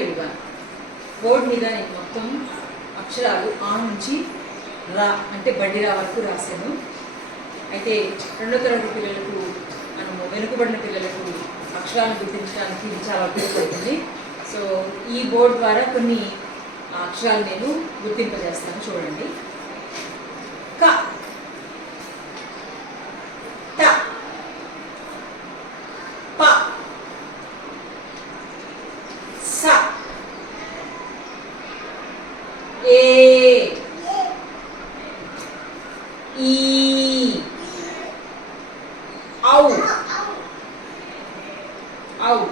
విడిగా బోర్డు మీద నేను మొత్తం అక్షరాలు ఆ నుంచి రా అంటే బండి రా వరకు రాశాను. అయితే రెండో తరగతి పిల్లలకు మనము వెనుకబడిన పిల్లలకు అక్షరాలను గుర్తించడానికి ఇది చాలా ఉపయోగపడుతుంది. సో ఈ బోర్డు ద్వారా కొన్ని అక్షరాలు నేను గుర్తింపజేస్తాను. చూడండి. 예, 이, 아우, 아우,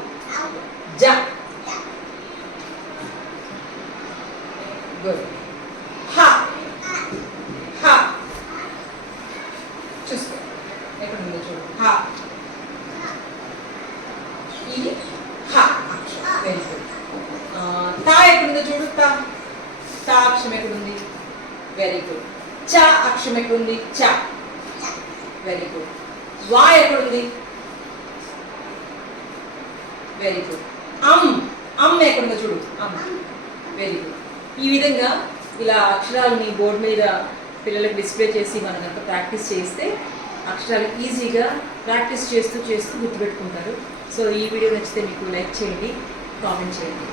자, good. 하, 하, just, 네, 하, 이게. తా అక్షరం ఎక్కడుంది వెరీ గుడ్ చ అక్షరం ఎక్కడుంది చ. వెరీ గుడ్ వా ఎక్కడుంది? వెరీ గుడ్ అమ్. అమ్ ఎక్కడుందో చూడు. అమ్. వెరీ గుడ్ ఈ విధంగా ఇలా అక్షరాలని బోర్డు మీద పిల్లలకు డిస్ప్లే చేసి మనం కనుక ప్రాక్టీస్ చేస్తే అక్షరాలు ఈజీగా ప్రాక్టీస్ చేస్తూ చేస్తూ గుర్తుపెట్టుకుంటారు. సో ఈ వీడియో నచ్చితే మీకు లైక్ చేయండి కామెంట్ చేయండి.